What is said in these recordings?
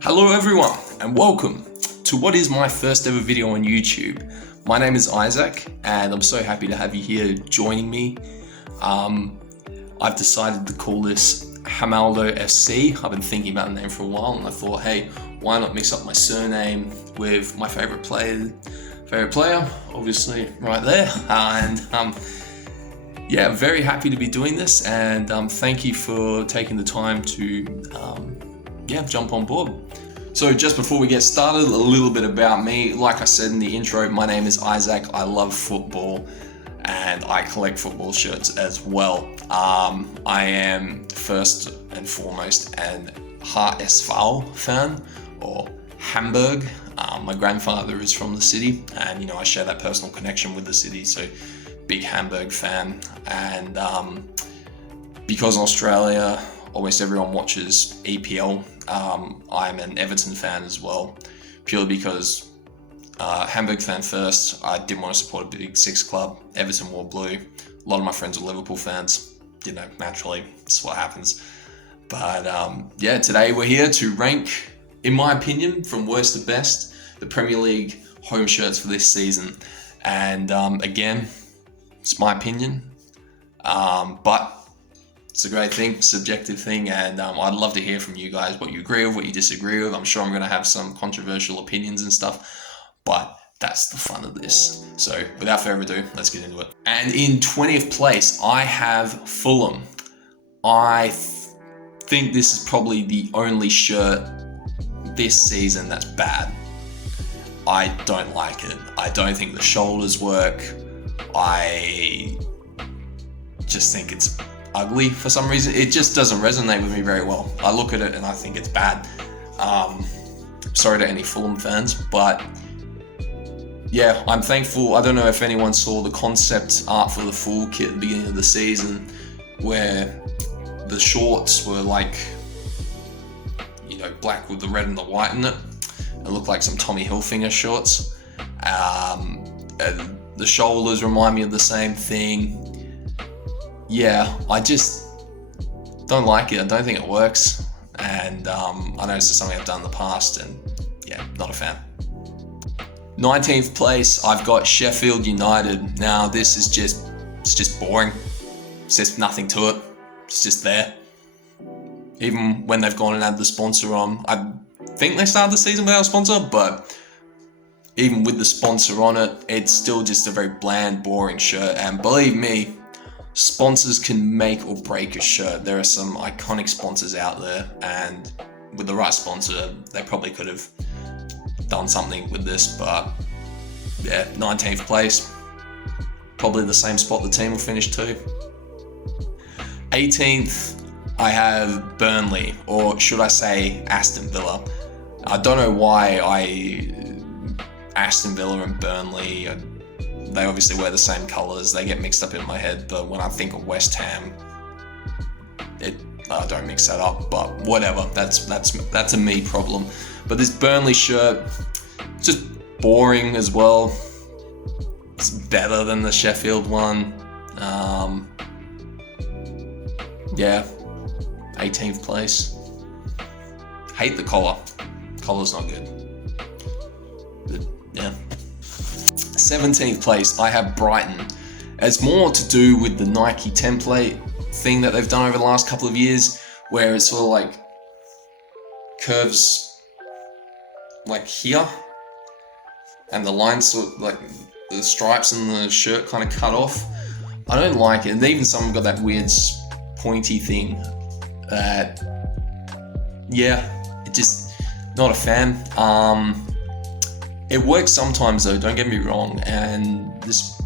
Hello everyone and welcome to what is my first ever video on YouTube. My name is Isaac and I'm so happy to have you here joining me. I've decided to call this Hamaldo FC. I've been thinking about the name for a while and I thought, hey, why not mix up my surname with my favorite player, obviously right there. And yeah, I'm very happy to be doing this and thank you for taking the time to jump on board. So just before we get started, a little bit about me. Like I said in the intro, my name is Isaac. I love football and I collect football shirts as well. I am first and foremost an HSV fan, or Hamburg. My grandfather is from the city and I share that personal connection with the city, so big Hamburg fan. And because in Australia almost everyone watches EPL, I'm an Everton fan as well, purely because Hamburg fan first. I didn't want to support a big six club. Everton wore blue. A lot of my friends are Liverpool fans, naturally, it's what happens. But today we're here to rank, in my opinion, from worst to best, the Premier League home shirts for this season. And again, it's my opinion, but it's a great thing, subjective thing, and I'd love to hear from you guys what you agree with, what you disagree with. I'm sure I'm going to have some controversial opinions and stuff, but that's the fun of this. So without further ado, let's get into it. And in 20th place, I have Fulham. I think this is probably the only shirt this season that's bad. I don't like it. I don't think the shoulders work. I just think it's ugly for some reason. It just doesn't resonate with me very well. I look at it and I think it's bad. Sorry to any Fulham fans, but yeah, I'm thankful. I don't know if anyone saw the concept art for the full kit at the beginning of the season, where the shorts were like, black with the red and the white in it. It looked like some Tommy Hilfiger shorts. And the shoulders remind me of the same thing. Yeah, I just don't like it. I don't think it works. And I know this is something I've done in the past, and yeah, not a fan. 19th place, I've got Sheffield United. Now, this is just boring. It's just nothing to it. It's just there. Even when they've gone and had the sponsor on, I think they started the season without a sponsor, but even with the sponsor on it, it's still just a very bland, boring shirt. And believe me, sponsors can make or break a shirt. There are some iconic sponsors out there, and with the right sponsor, they probably could have done something with this. But yeah, 19th place, probably the same spot the team will finish too. 18th, I have Burnley, or should I say Aston Villa. I don't know why Aston Villa and Burnley, they obviously wear the same colours, they get mixed up in my head, but when I think of West Ham, I don't mix that up, but whatever, that's a me problem. But this Burnley shirt, just boring as well. It's better than the Sheffield one. Yeah, 18th place. Hate the collar. Collar's not good. But yeah. 17th place, I have Brighton. It's more to do with the Nike template thing that they've done over the last couple of years, where it's sort of like curves like here, and the lines sort of like the stripes in the shirt kind of cut off. I don't like it. And even some got that weird pointy thing that, yeah, it just, not a fan. It works sometimes though, don't get me wrong, and this,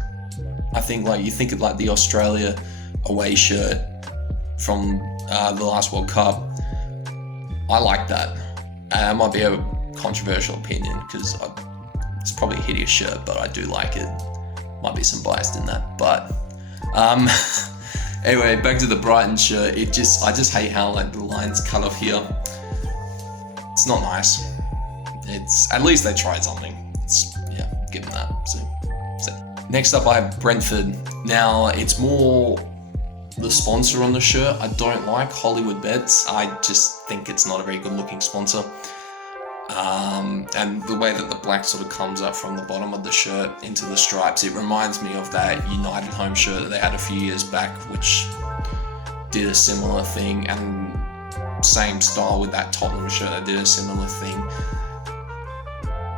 I think, like, you think of like the Australia away shirt from the last World Cup. I like that. It might be a controversial opinion because it's probably a hideous shirt, but I do like it. Might be some bias in that, but anyway, back to the Brighton shirt. I just hate how like the lines cut off here. It's not nice. It's, at least they tried something. Give them that. So. Next up, I have Brentford. Now, it's more The sponsor on the shirt I don't like, Hollywood Bets. I just think it's not a very good looking sponsor. And the way that the black sort of comes up from the bottom of the shirt into the stripes, it reminds me of that United home shirt that they had a few years back, which did a similar thing, and same style with that Tottenham shirt that did a similar thing.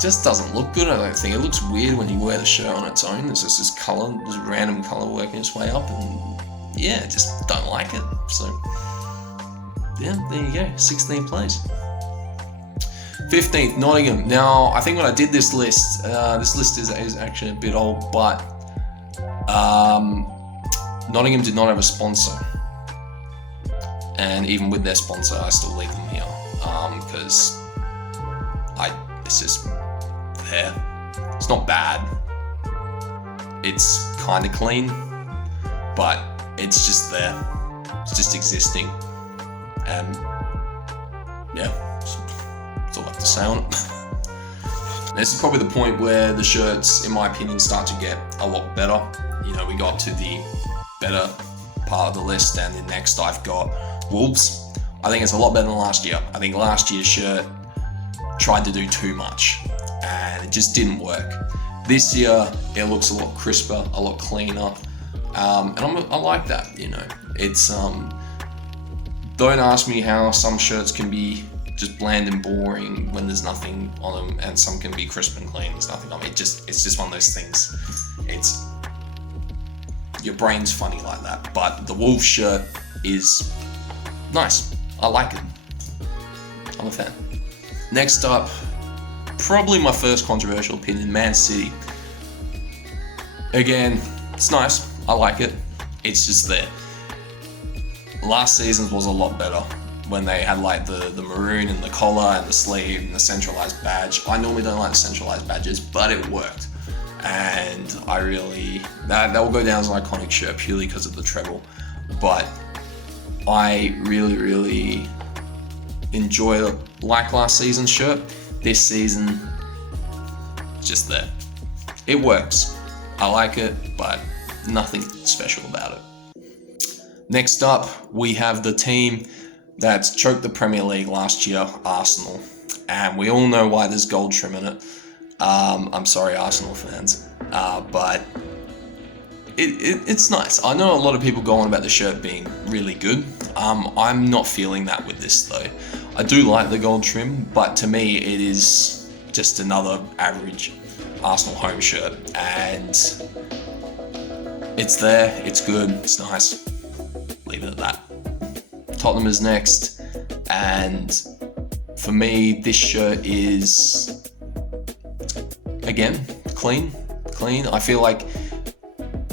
Just doesn't look good, I don't think. It looks weird when you wear the shirt on its own. There's just this colour, this random colour working its way up, and yeah, just don't like it. So yeah, there you go, 16th place. 15th, Nottingham. Now, I think when I did this list is actually a bit old, but Nottingham did not have a sponsor. And even with their sponsor, I still leave them here because it's just there. It's not bad. It's kind of clean, but it's just there. It's just existing. And yeah, that's all I have to say on it. This is probably the point where the shirts, in my opinion, start to get a lot better. You know, we got to the better part of the list, and then next I've got Wolves. I think it's a lot better than last year. I think last year's shirt tried to do too much and it just didn't work. This year it looks a lot crisper, a lot cleaner, and I like that. You know, it's don't ask me how some shirts can be just bland and boring when there's nothing on them, and some can be crisp and clean. There's nothing on it. It's just one of those things. It's your brain's funny like that. But the Wolves shirt is nice. I like it. I'm a fan. Next up, probably my first controversial opinion, Man City. Again, it's nice. I like it. It's just there. Last season's was a lot better when they had like the maroon and the collar and the sleeve and the centralized badge. I normally don't like the centralized badges, but it worked. And I really, that will go down as an iconic shirt purely because of the treble. But I really enjoy like last season's shirt. This season, just there. It works. I like it, but nothing special about it. Next up, we have the team that choked the Premier League last year, Arsenal. And we all know why there's gold trim in it. I'm sorry, Arsenal fans. But it's nice. I know a lot of people go on about the shirt being really good. I'm not feeling that with this though. I do like the gold trim, but to me it is just another average Arsenal home shirt. And it's there, it's good, it's nice. Leave it at that. Tottenham is next, and for me this shirt is, again, clean. I feel like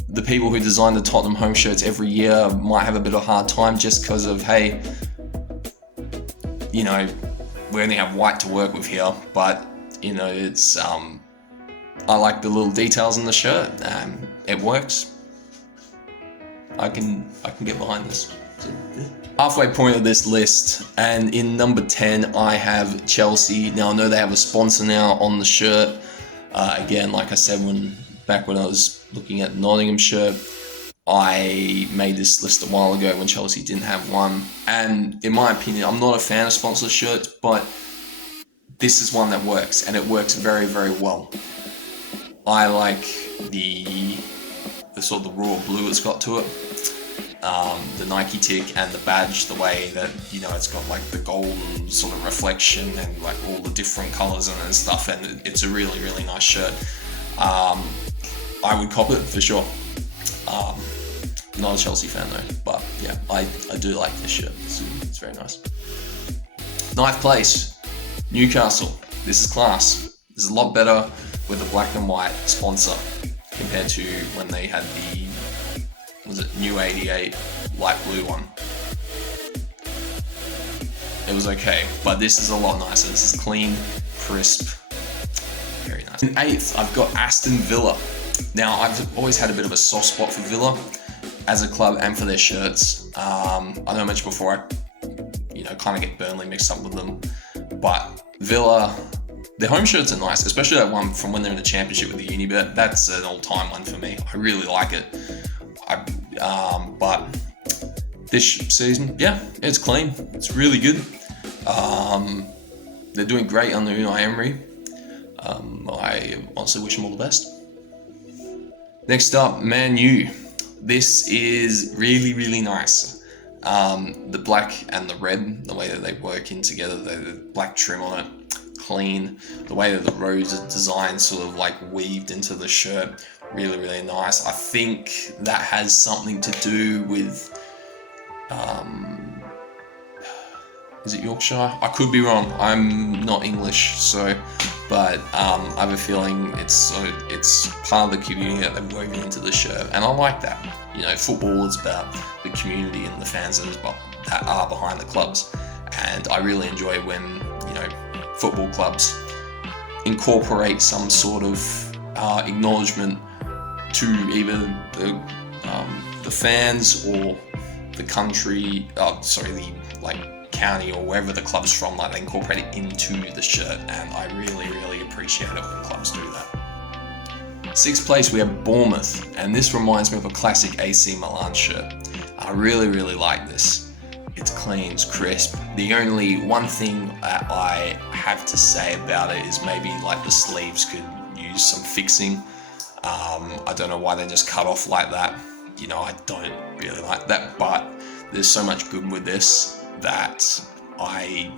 the people who design the Tottenham home shirts every year might have a bit of a hard time just because of, hey, you know, we only have white to work with here, but you know, it's I like the little details in the shirt. It works. I can get behind this. Halfway point of this list, and in number 10 I have Chelsea. Now I know they have a sponsor now on the shirt. Again, like I said, back when I was looking at the Nottingham shirt, I made this list a while ago when Chelsea didn't have one. And in my opinion, I'm not a fan of sponsored shirts, but this is one that works, and it works very well. I like the sort of the raw blue it's got to it. The Nike tick and the badge, the way that, you know, it's got like the golden sort of reflection and like all the different colors in it and stuff, and it's a really nice shirt. I would cop it for sure. Not a Chelsea fan though, but yeah, I do like this shirt. It's very nice. 9th place, Newcastle. This is class. This is a lot better with the black and white sponsor compared to when they had the, was it New 88 light blue one. It was okay, but this is a lot nicer. This is clean, crisp, very nice. In 8th, I've got Aston Villa. Now, I've always had a bit of a soft spot for Villa as a club and for their shirts. I know I mentioned before, I kind of get Burnley mixed up with them, but Villa, their home shirts are nice, especially that one from when they're in the Championship with the Unibet. That's an all-time one for me. I really like it. But this season, yeah, it's clean. It's really good. They're doing great under Unai Emery. I honestly wish them all the best. Next up, Man U. This is really, really nice. The black and the red, the way that they work in together, the black trim on it, clean. The way that the rose are designed, sort of like weaved into the shirt, really, really nice. I think that has something to do with, is it Yorkshire? I could be wrong. I'm not English, but I have a feeling it's part of the community that they're woven into the shirt, and I like that. You know, football is about the community and the fans that are behind the clubs, and I really enjoy when, you know, football clubs incorporate some sort of acknowledgement to either the fans or the country, the county or wherever the club's from. Like, they incorporate it into the shirt, and I really, really appreciate it when clubs do that. Sixth place, we have Bournemouth, and this reminds me of a classic AC Milan shirt. I really, really like this. It's clean, it's crisp. The only one thing that I have to say about it is maybe like the sleeves could use some fixing. I don't know why they're just cut off like that. You know, I don't really like that, but there's so much good with this that I,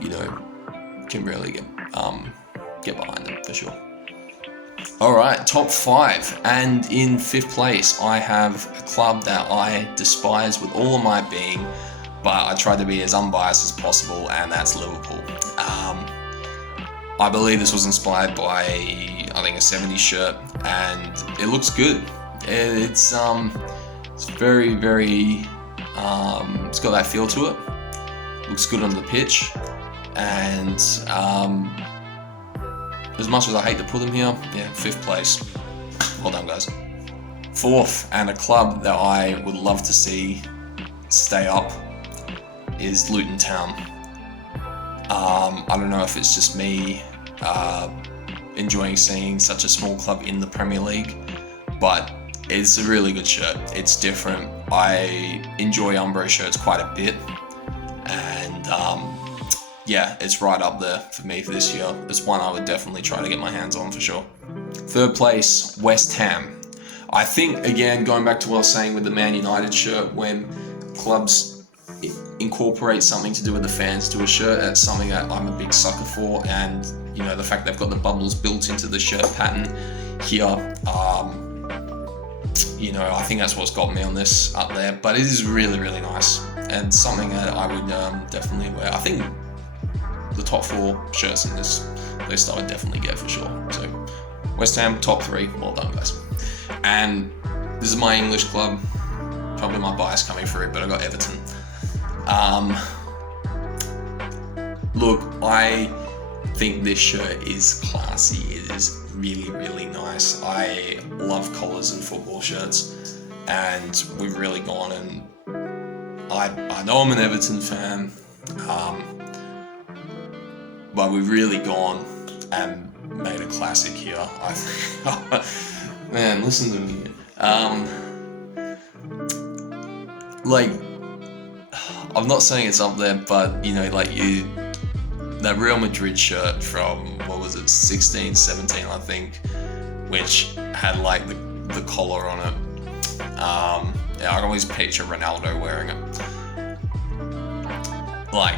you know, can really get behind it for sure. Alright, top 5, and in 5th place I have a club that I despise with all of my being, but I try to be as unbiased as possible, and that's Liverpool. I believe this was inspired by, I think, a 70s shirt, and it looks good. It's very, very, it's got that feel to it. Looks good on the pitch, and as much as I hate to put them here, yeah, 5th place. Well done, guys. 4th, and a club that I would love to see stay up, is Luton Town. I don't know if it's just me enjoying seeing such a small club in the Premier League, but it's a really good shirt. It's different. I enjoy Umbro shirts quite a bit, and yeah, it's right up there for me for this year. It's one I would definitely try to get my hands on for sure. 3rd place, West Ham. I think, again, going back to what I was saying with the Man United shirt, when clubs incorporate something to do with the fans to a shirt, that's something that I'm a big sucker for. And, you know, the fact they've got the bubbles built into the shirt pattern here, you know, I think that's what's got me on this up there. But it is really, really nice, and something that I would definitely wear. I think the top 4 shirts in this list I would definitely get for sure. So West Ham, top 3, well done, guys. And this is my English club, probably my bias coming through, but I got Everton. Look, I think this shirt is classy. It is really, really nice. I love collars in football shirts, and we've really gone, and I know I'm an Everton fan, but we've really gone and made a classic here. Man, listen to me. Like, I'm not saying it's up there, but, you know, like that Real Madrid shirt from, what was it, 16, 17, I think, which had like the collar on it. Yeah, I can always picture Ronaldo wearing it. Like,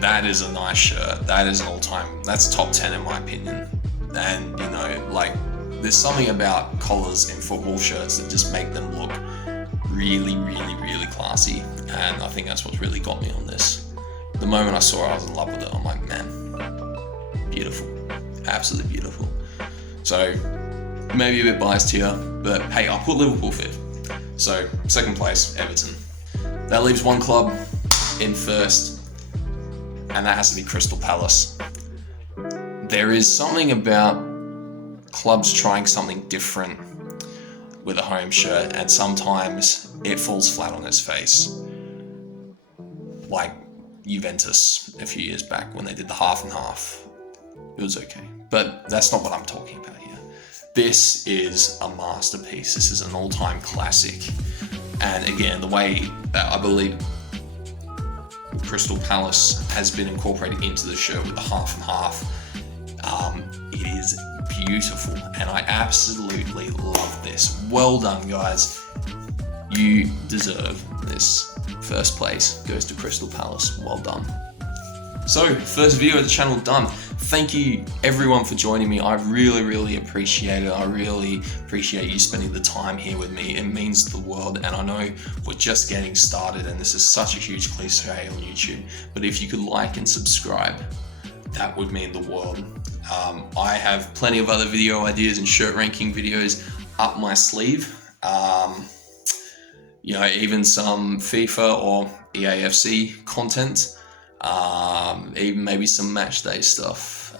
that is a nice shirt. That is an all-time, that's top 10 in my opinion. And, you know, like, there's something about collars in football shirts that just make them look really, really, really classy. And I think that's what's really got me on this. The moment I saw it, I was in love with it. I'm like, man, beautiful. Absolutely beautiful. So, maybe a bit biased here, but hey, I'll put Liverpool 5th. So, 2nd place, Everton. That leaves one club in 1st, and that has to be Crystal Palace. There is something about clubs trying something different with a home shirt, and sometimes it falls flat on its face. Like Juventus a few years back when they did the half and half. It was okay, but that's not what I'm talking about here. This is a masterpiece. This is an all-time classic. And again, the way that I believe Crystal Palace has been incorporated into the show with the half and half, it is beautiful, and I absolutely love this. Well done, guys. You deserve this. First place goes to Crystal Palace. Well done. So, first video of the channel done. Thank you everyone for joining me. I really appreciate it. I really appreciate you spending the time here with me. It means the world, and I know we're just getting started, and this is such a huge cliche on YouTube. But if you could like and subscribe, that would mean the world. I have plenty of other video ideas and shirt ranking videos up my sleeve. You know, even some FIFA or EAFC content. Even maybe some match day stuff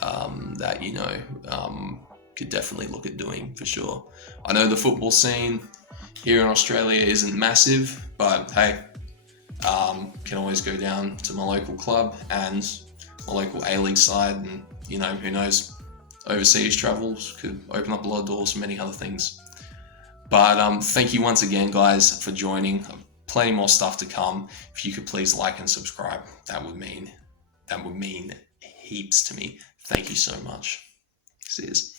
that, you know, could definitely look at doing for sure. I know the football scene here in Australia isn't massive, but hey, can always go down to my local club and my local A-League side, and you know, who knows, overseas travels could open up a lot of doors for many other things. But thank you once again, guys, for joining. Plenty more stuff to come. If you could please like and subscribe, that would mean heaps to me. Thank you so much. Cheers.